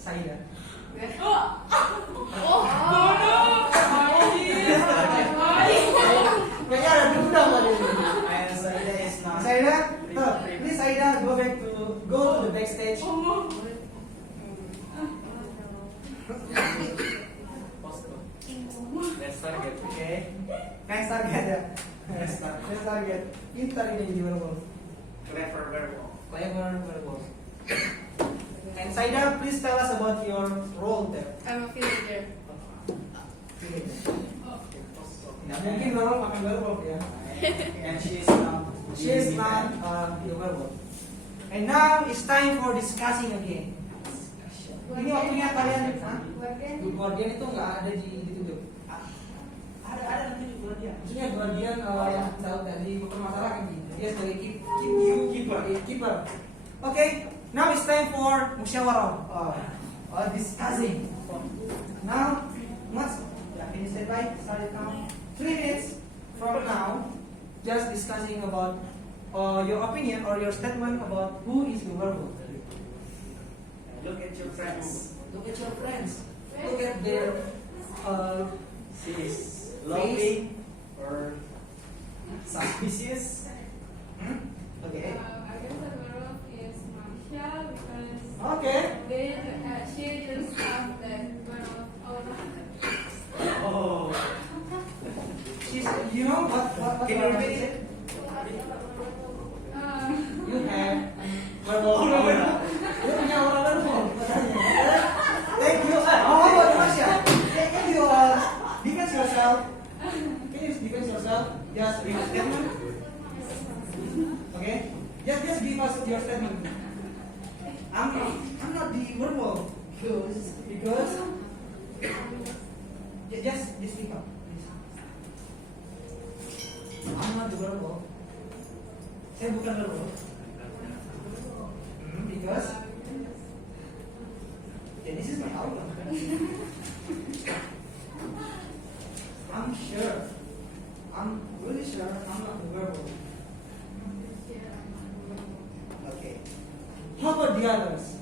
Saida. Kayaknya ada dendam tadi. Saida is not. Saida, please Saida go to the backstage. Let's target. Okay. Next target ya. Next target. Pintar ini di werewolf. Clever werewolf. Clever werewolf. And Saida, please tell us about your role there. I'm a villager. Nah, mungkin werewolf makan werewolf ya. And she is not. She is not the werewolf. And now it's time for discussing again. Ini waktunya kalian. Guardian itu nggak ada di YouTube. Ada nanti di Guardian. Maksudnya Guardian yang tahu tadi permasalahan gitu. Dia sebagai keeper. Okay, now it's time for musyawarah. Discussing. Now, can you stand by? Start it now. 3 minutes from now, just discussing about your opinion or your statement about who is the werewolf. Look at your friends. Look at your friends. Look at their She is lovely or suspicious. Okay. I guess the werewolf is Marsha because Okay. she just have that werewolf aura. Oh. She's, you know what Can you repeat it? You have werewolf. You punya aura werewolf. Thank you. How about Masya? Can you defend yourself? Can you defend yourself? Just give a statement. Okay. Just give us your statement. I'm not the werewolf because just speak up. Please. I'm not the werewolf. Saya bukan werewolf. Because this is my outlook. I'm really sure I'm not the werewolf. Okay. How about the others?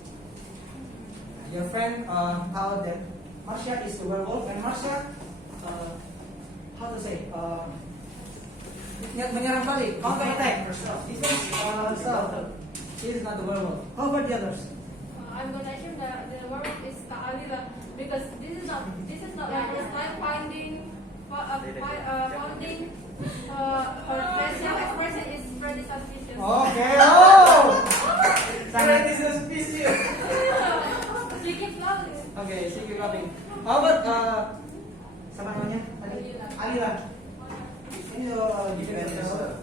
Your friend thought that Marsha is the werewolf, and Marsha, how to say, menyerang balik, counter attack herself. Herself. She is not the werewolf. How about the others? I'm gonna assume that the werewolf is Alira because this is not like just like finding her facial expression is very suspicious. Okay. Oh. Sangat suspicious. She keeps laughing. Okay, she keep laughing. How about siapa namanya tadi? Alira. Ini give it a shot.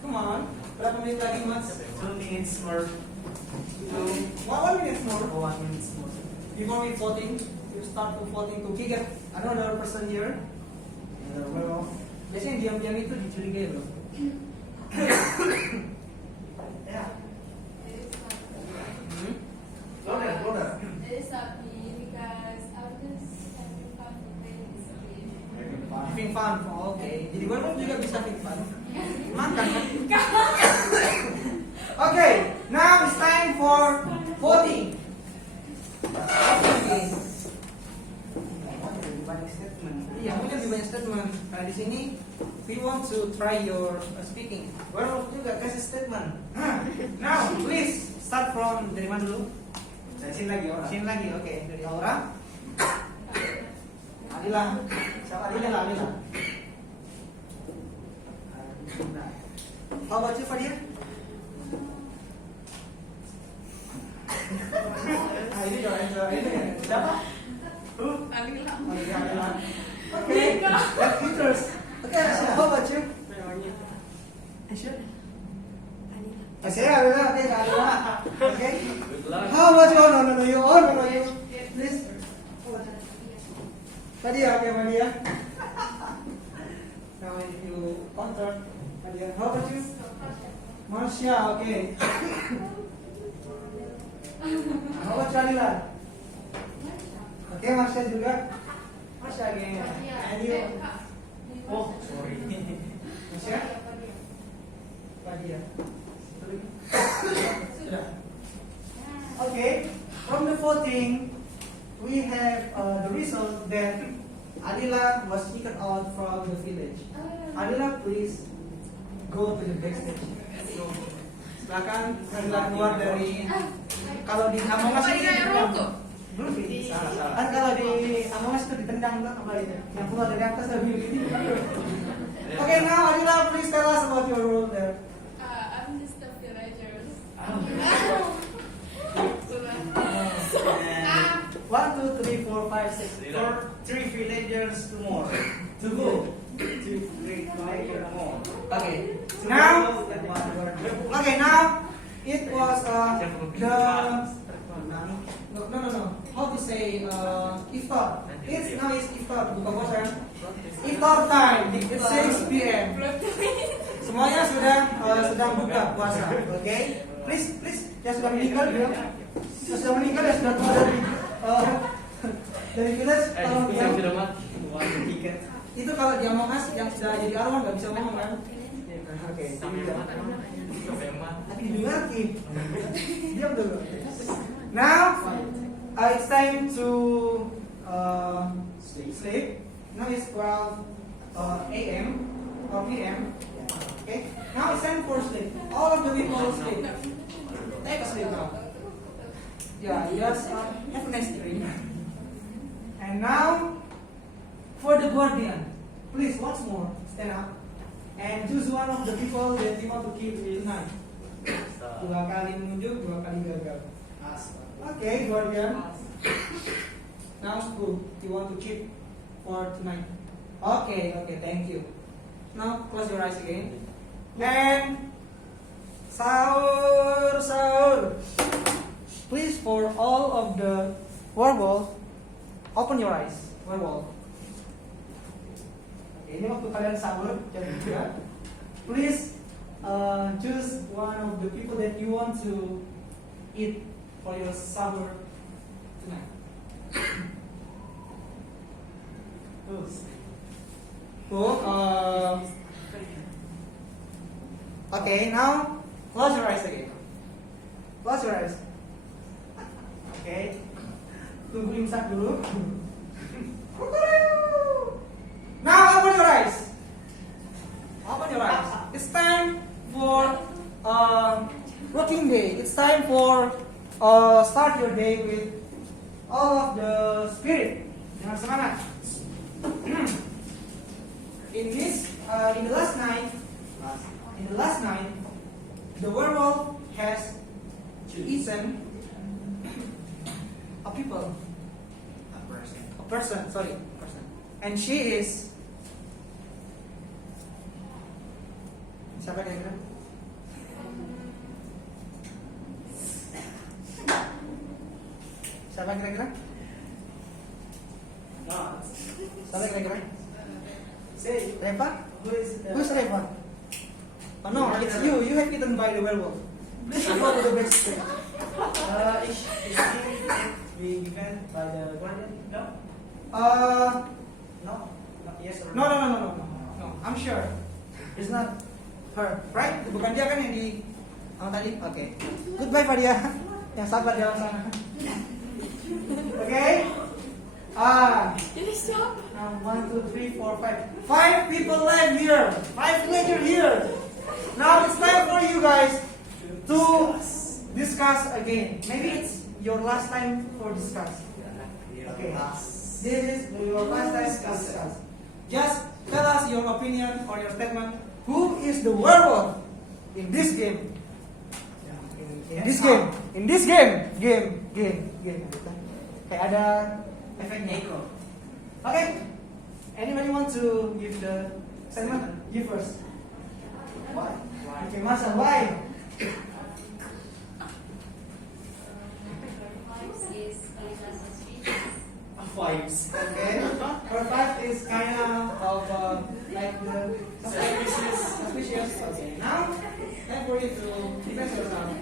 Come on. Berapa menit lagi, Mas? 2 minutes more. 1 minute more. 1 minute more. Before we voting, you start to voting to kick it. Another person here. Well, biasanya diam-diam itu dicurigai loh. Ya. Louder. It is happy because I'm just having fun with things. Having fun. Oh, oke. Jadi werewolf juga bisa having fun. Makan kan? Okay, now it's time for voting. Iya, mungkin lebih banyak statement. Karena di sini we want to try your speaking. Werewolf juga kasih statement. Now, please start from dari mana dulu? Dari sini lagi orang. Sini lagi, oke. Dari Aura. Alila. Siapa Alila? Alila. How about you, Fadia? Ini siapa? Alila. Alila. Okay, that's interest. Okay, how about you? Aisyah? Saya Alila, okay, Alila. Okay. Good luck. How about you? Oh, no, you. Oh, no, you. Please. Fadia, okay, Fadia. Now if you counter, Fadia. How about you? Marsha, okay. How about Alila? Okay, Marsha juga. Marsha again. And you? Oh, sorry. Marsha? Fadia. Sudah. Okay. from the voting, we have the result that Adila was kicked out from the village. Adila, please go to the backstage. So, silakan Adila keluar dari. Kalau di Among Us itu ditendang. Belum ini. Kan kalau di Among Us itu ditendang lah kembali. Yang keluar dari atas lebih ini. Okay, now Adila, please tell us about your role there. I'm just a villager. 1, 2, 3, 4, 5, 6. For 3 villagers to more. To go. 2, 3, 5 more. Okay. Now, it was the no. How to say iftar? Now it's iftar. Buka puasa. Iftar time. It's 6 p.m. Semuanya sedang buka puasa. Okay? Please, yang sudah meninggal dia. Yang sudah meninggal ya sudah keluar dari village. Tolong yang itu kalau dia mau ngasih yang sudah jadi arwah nggak bisa ngomong kan? Oke. Tapi dimengerti. Diam dulu. Now, it's time to sleep. Now it's 12 a.m. or p.m. Okay. Now it's time for sleep. All of the people sleep. Take a sleep now. Yeah, just have a nice dream. And now, for the guardian, please once more stand up and choose one of the people that you want to keep tonight. 2 kali menunjuk, 2 kali gagal. Okay, guardian. Now who you want to keep for tonight? Okay, thank you. Now close your eyes again. And sahur. Please, for all of the werewolf, open your eyes. Werewolf. Okay, ini waktu kalian sahur, jadi juga. Please choose one of the people that you want to eat for your sahur tonight. Okay, now close your eyes again. Close your eyes. Okay. Tunggu imsak dulu. Now open your eyes. Open your eyes. It's time for working day. It's time for start your day with all of the spirit. Dengan semangat. In the last night, the werewolf has eaten a person, and she is. Siapa kira-kira? Siapa kira-kira? Siapa kira-kira? Say, Reva? who's Reva? Oh no, it's you. You have eaten by the werewolf. Please go to the backstage. Is he being given by the guardian? No? No? Yes or No. I'm sure. It's not her, right? Bukan dia kan yang di tadi? Oke. Goodbye Fadia. Yang sabar di dalam sana. Oke. Jadi stop. 1, 2, 3, 4, 5. 5 people left here. 5 villager here. Now it's time for you guys to discuss again. Maybe it's your last time for discuss. Okay. This is your last time to discuss. Just tell us your opinion or your statement. Who is the werewolf in this game? In this game. Kayak ada efeknya itu. Okay. Anybody want to give the statement? You first. Why? Okay, Masa, why? Vibes. Okay. Her vibe is kind of like the suspicious. Okay. Now, time for you to defend yourself.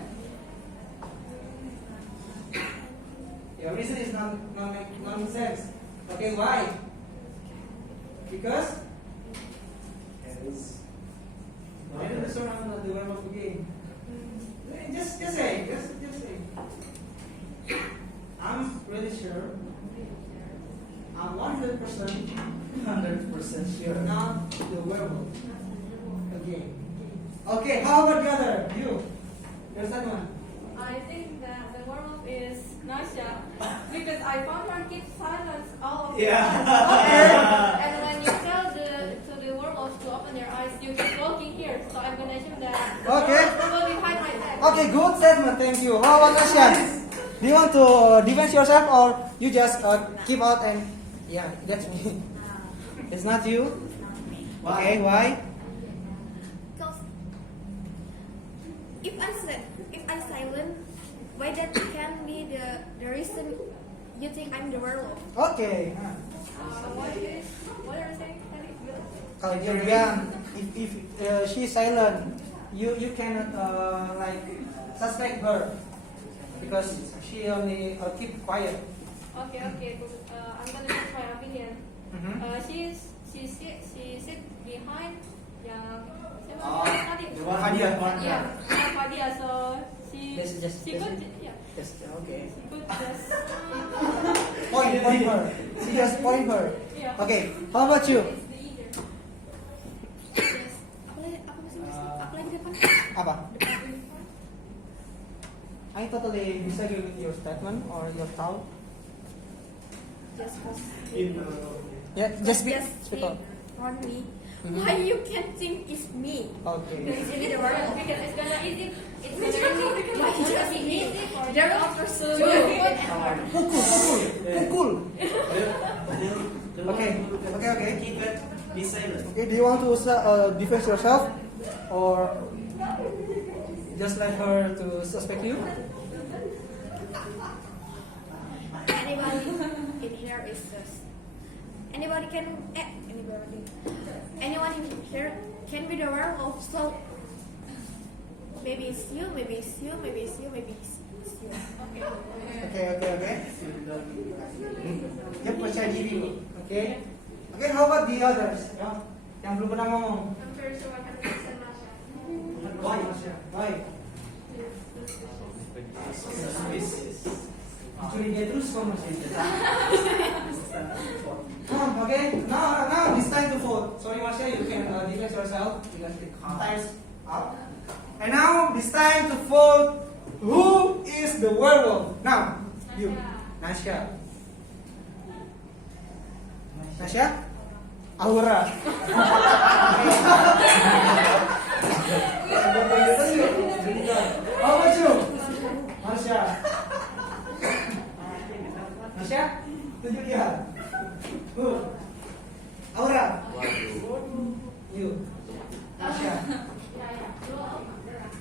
Your reason is not make sense. Okay, why? Because why did the son not the werewolf game? Just say. sure. I'm 100% 100% sure. not the werewolf again. Okay, how about the other? You. There's that one. I think that the werewolf is Nasha because I found her keep silence all of the Yeah. time. And when you tell to the werewolf to open their eyes, you keep walking here. So I'm gonna assume that the Okay. werewolf probably behind my back. Okay, good statement. Thank you. How about Asya? Do you want to defend yourself or you just keep out and yeah, that's me. It's not you. Okay, why? Because if I'm silent, why that can be the reason you think I'm the werewolf? Okay. What are you saying? Kalau dia diam, if she's silent, you cannot like suspect her because she only keep quiet. Okay. I'm gonna give my opinion. Mhm. She sit behind yang siapa Oh, tadi? the one Fadia. Yeah, Fadia. So she Just- she could yeah Just okay. she could just Point her. She just point her. yeah. Okay. How about you? It's the easier. Yes. Apa lagi depan? Apa? I totally disagree with your statement or your thought. Just cause Yeah, just speak. just Speak out. on me. Mhm. Why you can think it's me? Okay. It's really the werewolf because it's gonna easy. It's gonna really Why it's gonna just be me? easy for There you are to also put and hard. Pukul. Okay. Keep it. Be silent. Okay. Do you want to defend yourself or just let her to suspect you? Anybody in here is just anyone in here can be the werewolf. So maybe it's you, maybe it's you, maybe it's you, maybe it's you. Okay. Dia percaya diri. Okay. Okay. How about the others? Ya, yang belum pernah ngomong. I'm very sure I can listen Masha. Why? Why? Curiga terus kamu sih. Okay. Now it's time to vote. Sorry, Marsha, you can defend yourself because the time's up. And now it's time to vote. Who is the werewolf? Now, you, Nasha. Nasha? Aura. How about you? Marsha. Marsha? Tunjuk lihat. Who? Aura. You. Marsha.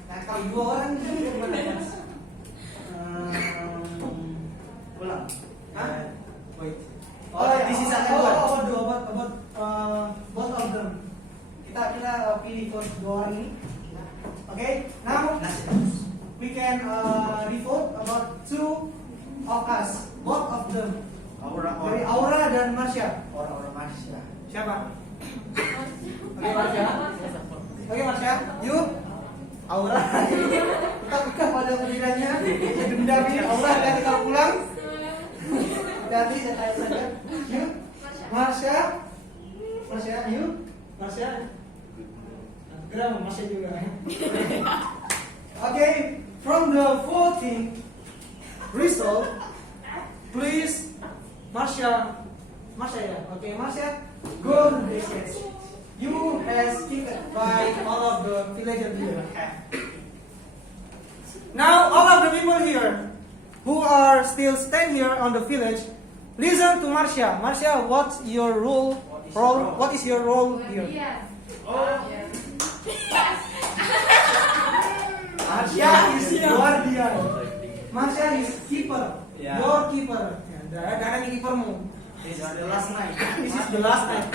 Nah, kalau dua orang itu gimana, Mas? Ulang. Hah? Wait. This is another one. About both of them. Kita pilih dua orang ini. Okay, now we can revote about two of us, both of them. Dari Aura dan Marsha. Orang-orang Marsha. Siapa? Oke, Marsha. Oke, Marsha. You. Aura. Kita pegang pada pikirannya. Dendam ini. Aura, hati-hati kalau pulang. Hati-hati, saya tanya saja. You. Marsha. Marsha, you. Marsha. Geram, Marsha juga. Okay, from the voting result, please, Marsha ya. Okay, Marsha, go to the stage. You has kicked by all of the villagers here. Now, all of the people here who are still stand here on the village, listen to Marsha. Marsha, what's your role? What is your role here? Yes. Marsha is guardian. Marsha is keeper. Yeah. Your keeper. Darahnya keepermu. This is the last night. This is the last night.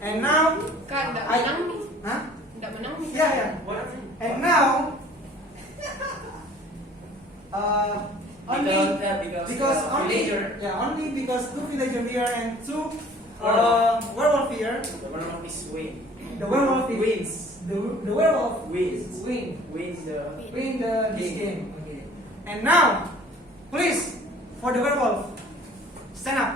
And now, Kan nggak I- menang nih, huh? nggak menang nih. Yeah. What? And now, only Because only villager. only because two villager here and two werewolf here. The werewolf is win. The werewolf Wins. The werewolf Wins. win Wins the this game. Okay. And now, please, for the werewolf, Stand up.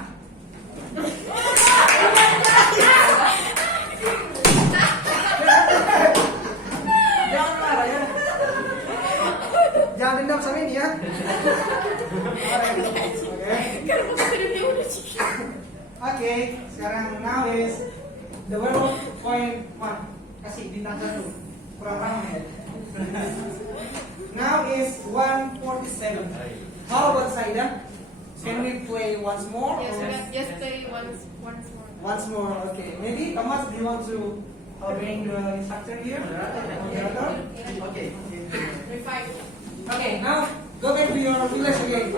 Jangan marah ya. Jangan dendam sama ini ya. Oke, sekarang now is the werewolf point 1. Kasih bintang 1. Kurang ramai ya. Now is 147. How about Saida? Can we play once more? Yes, or- yes, play once more. Once more, okay. Maybe Thomas, do you want to bring the instructor here? Okay. Revive. Okay, now go back to your village again.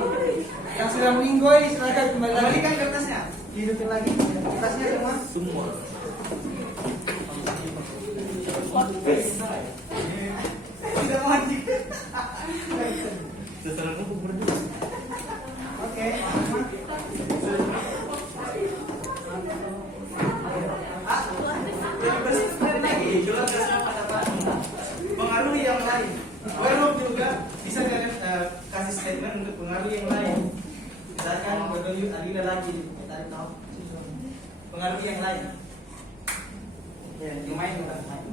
Yang sudah meninggoy, silakan kembali lagi. Kembalikan kertasnya. Hidupin lagi kertasnya semua. Semua. Tidak maju. Seserang aku berdua. Oke. Jadi berstatement lagi, jual kertasnya pada Pak. Pengaruhi yang lain. Werewolf juga bisa kalian kasih statement untuk pengaruhi yang lain. Misalkan betul Adila lagi, kita tahu. Pengaruhi yang lain. Ya, yang main bukan main.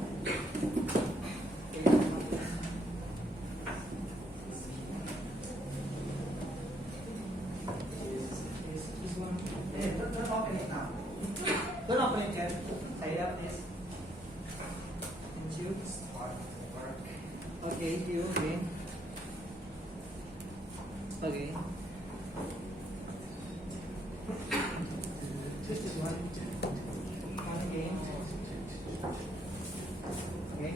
Don't open it yet. Tie it up, please. And you start work. Okay, you okay. Okay. Just this one. One again. Okay.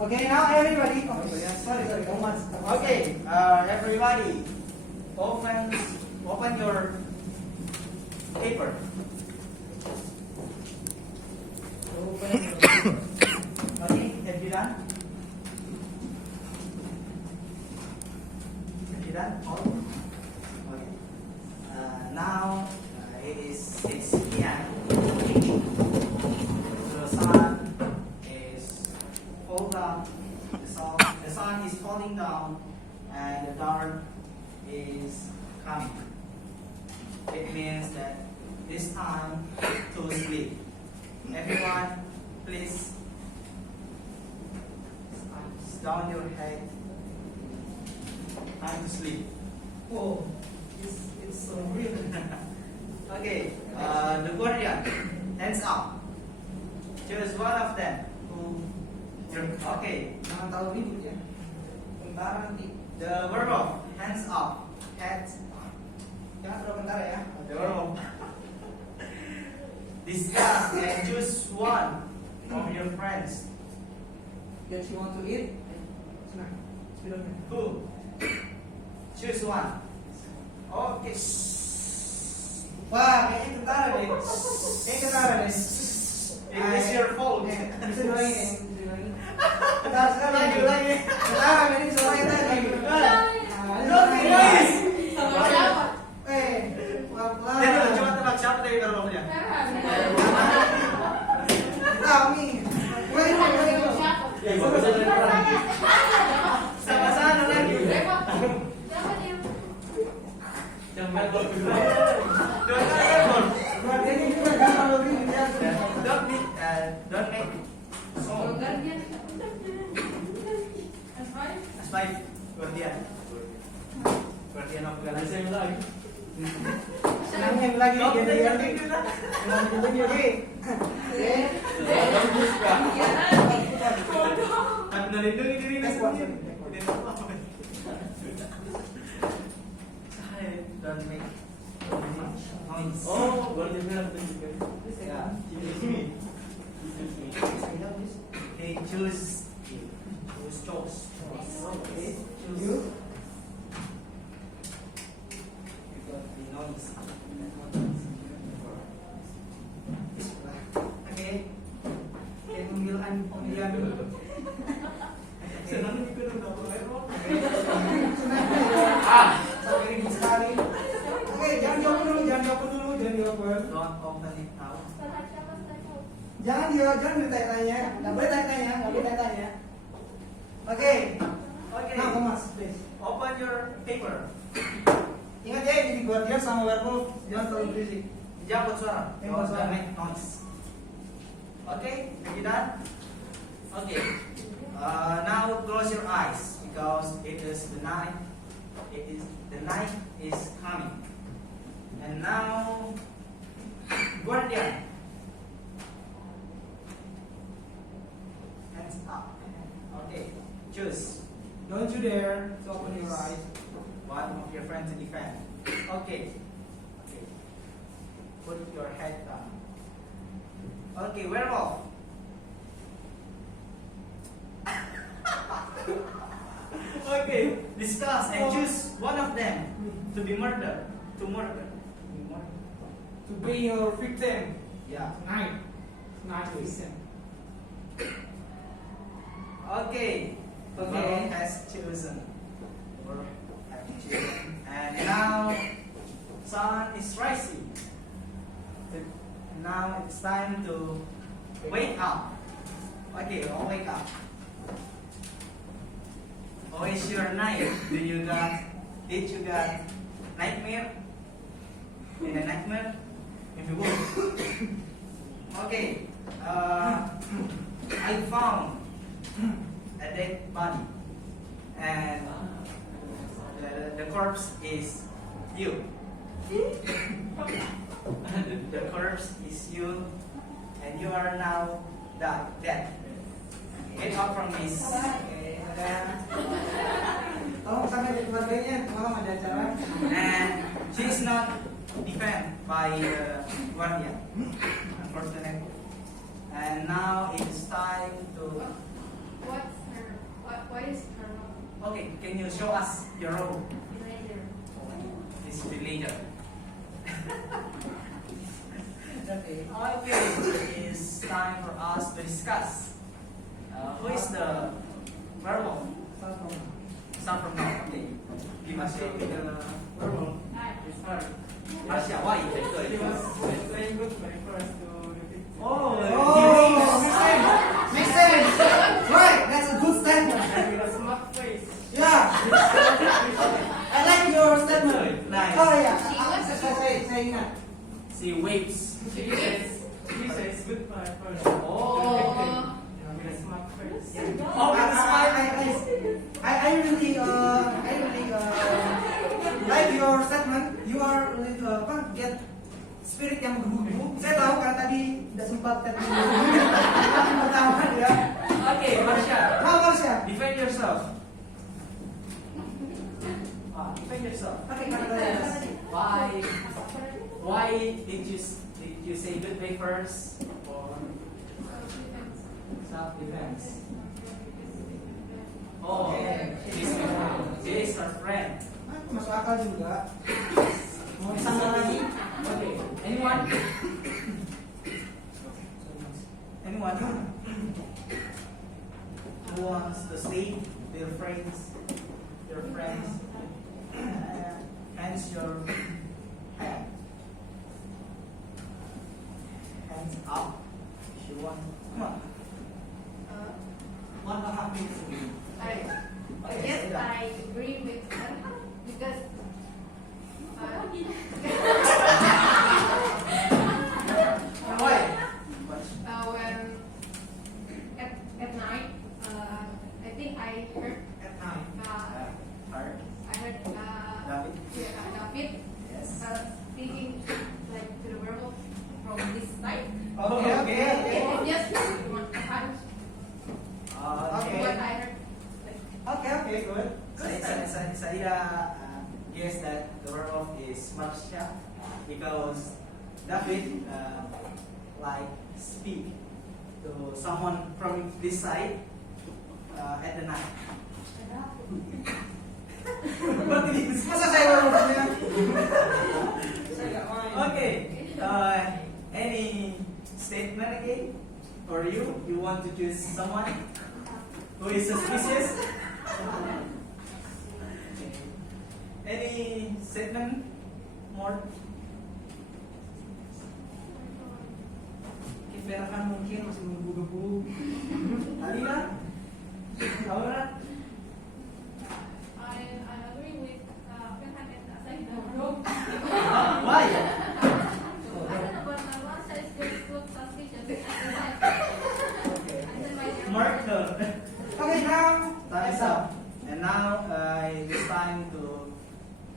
Okay, now everybody. Oh, yeah. Sorry, Thomas. Okay, everybody, open your paper. Open your paper. Okay, have you done? Have you done? All? Okay. Now it is 6 p.m. The sun is fall down. The sun is falling down, and the dark is coming. It means that it's time to sleep. Everyone, please down your head. Time to sleep. Oh, it's so real. Okay, the guardian, hands up. Choose one of them. Okay, Jangan tahu ribut ya. Bentar nanti. the werewolf, hands up. Heads up. Jangan terlalu bentar ya. The werewolf. Discuss and choose one of your friends. That you want to eat? Nah, sebelumnya. Who? Choose one. Okay. Wah, kayaknya tentara deh. Kayaknya tentara deh. It is your fault. Bisa diulangin ya? Bisa diulangin. Lagi, lagi. Tentara, ini bisa ulangin tadi. Don't be nice. Sama siapa? Pelan-pelan. Jadi coba tebak siapa dari werewolfnya? Kami. Ulangin dulu, ulangin dulu. Siapa? Ya, gua bisa dari perang. Sama-sama lagi. Siapa dia? Yang main gol kedua. Dua kali gol. Buat dia ini juga jangan terlalu ribut ya. Don't make Oh, song. guardian. That's fine. Aspike, guardian. Guardian of Galaxy yang lagi. Senangin lagi Kau jadi tidak ganti. ngerti kita. Senangin lagi oke. Oke. Kan melindungi diri Next sendiri. one. Saya don't make noise. Oh, guardian merah juga. Ya, ini. Okay, choose choose. Okay, choose. You. You got the noise. Oke. Oke, pemilihan dulu. Senang juga udah werewolf. Senang ya. Sampai ribut sekali. Oke, jangan jawab dulu, jangan jawab dulu, jangan jawab. Don't open it now. Setelah siapa? Setelah siapa? Jangan dia, jangan ditanya-tanya. Nggak boleh tanya-tanya, nggak boleh tanya-tanya. Oke. Okay. Nah, Thomas, please. Open your paper. Ingat ya, jadi buat dia sama werewolf jangan terlalu berisik. Jangan buat suara. Jangan buat suara. Don't make noise. Okay, are you done? Okay. Now close your eyes because it is the night. The night is coming. And now, guardian. Hands up. Okay. Choose Don't you dare to open your eyes. one of your friends to defend. Okay. Okay. Put your head down. Okay, werewolf. Okay, discuss and choose one of them to be murdered. To murder. To be your victim Yeah. tonight. Tonight victim. Okay. Okay. Werewolf has chosen. Werewolf has chosen. And now, sun is rising. Now it's time to wake up. Okay, all wake up. How is your night? Did you got nightmare? In a nightmare? If you woke. Okay. I found a dead body, and the corpse is you. The corpse is you, and you are now dead. Get out from this. Oke, ada. Tolong sampai ke keluarganya, malam ada acara. And she is not defended by guardian, unfortunately. And now it's time to. What is her role? Okay, can you show us your role? Villager. This villager. Oke. Okay, it's time for us to discuss. Who is the werewolf? Start from now. Okay. Give us your werewolf. Hi. Marsha, why? Playing good when it first to the picture. Oh, Makes sense. Right, that's a good statement. With a smart face. Yeah. I like your statement. Nice. Oh yeah. Saya ingat. She waves. She says goodbye first. Oh. With a smart face. Oh, with a smile. I really like your statement. You are get spirit yang menggebu-gebu. Saya tahu karena tadi tidak sempat pertama ya. Okay, Marsha. How Marsha? Defend yourself. Defend yourself. Oke, kata Why did you say goodbye first? Or self-defense? Oh, she is her friend. Masuk akal juga. Mau disangka lagi? Okay, anyone who wants to stay with your friends? Hands your hand. Hands up if you want. Come on. 1.5 minutes. I guess I agree with her because Why? when at night I think I heard At night. Heart. I heard David. David Yes. speaking like to the werewolf from this side. Okay. It just one time Okay. what I heard. Oke, good. Saya guess that the werewolf is Marsha because David like speak to someone from this side at the night. What did you say? Masa saya werewolfnya? Saya nggak main. Okay. Any statement again? Or you want to choose someone who is suspicious? Any statement more? Vera kan mungkin masih menggebu-gebu. Alina? Laura? I agree with Farhan and Asahi.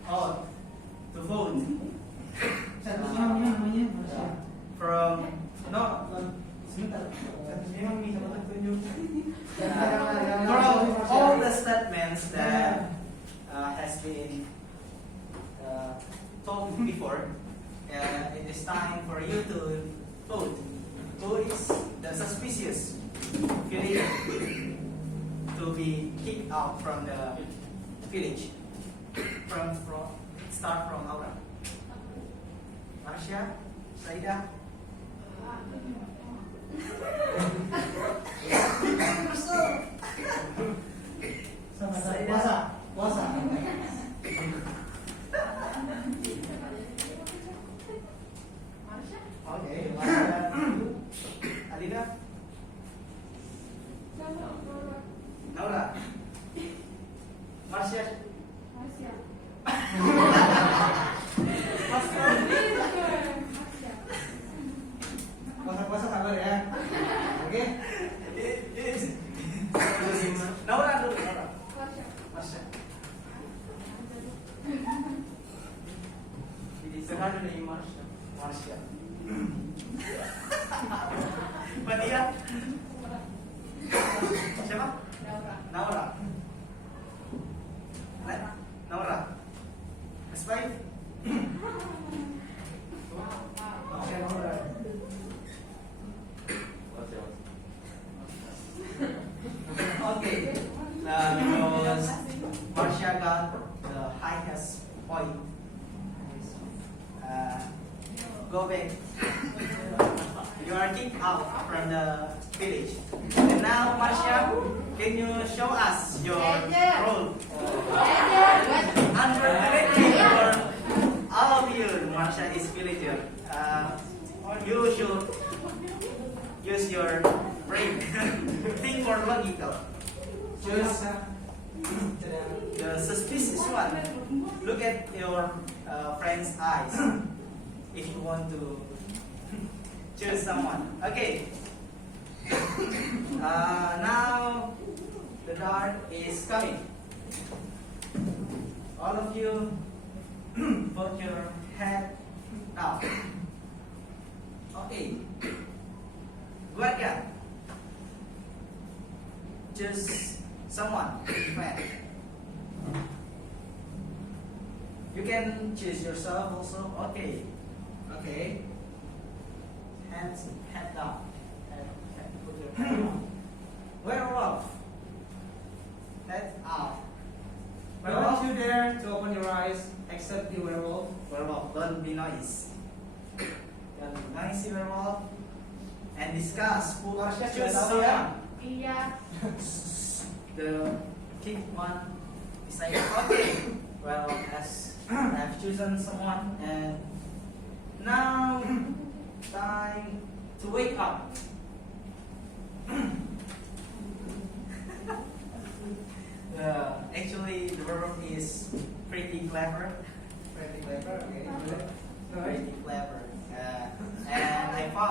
Oh, to vote. Satu namanya Marsha. From no Sebentar. Memang nih sama tertunjuk. from all the statements that has been told before, it is time for you to vote. Who is the suspicious villager to be kicked out from the village? From start from Aura. Marsha, Saida. Puasa. Puasa. Okay, Marsha. Alida. Naura. Marsha. Puasa-puasa sabar ya. Oke. Naura dulu, Naura. Marsha. Sehari nih Marsha. Marsha. Fatia. Siapa? Naura. Naura. Aspai. Oke, Naura. Okay. Because Marsha got the highest point. Go back. You are kicked out from the village. And now, Marsha, can you show us your role? Unfortunately for all of you, Marsha is villager. You should use your brain. Think more logical. Choose the suspicious one. Look at your friend's eyes if you want to choose someone. Okay. Now the dart is coming. All of you put your head down. Okay. Guardian. Choose someone. Friend. You can choose yourself also. Okay. Okay. Head down. Put your head down. Werewolf. Head out. I want you there to open your eyes, except the werewolf. Werewolf, don't be noisy. Don't be noisy, werewolf. And discuss who choose someone. Iya. The kick one decided, okay, well, as I've chosen someone, and now time to wake up. Actually, the werewolf is pretty clever. Pretty clever, okay.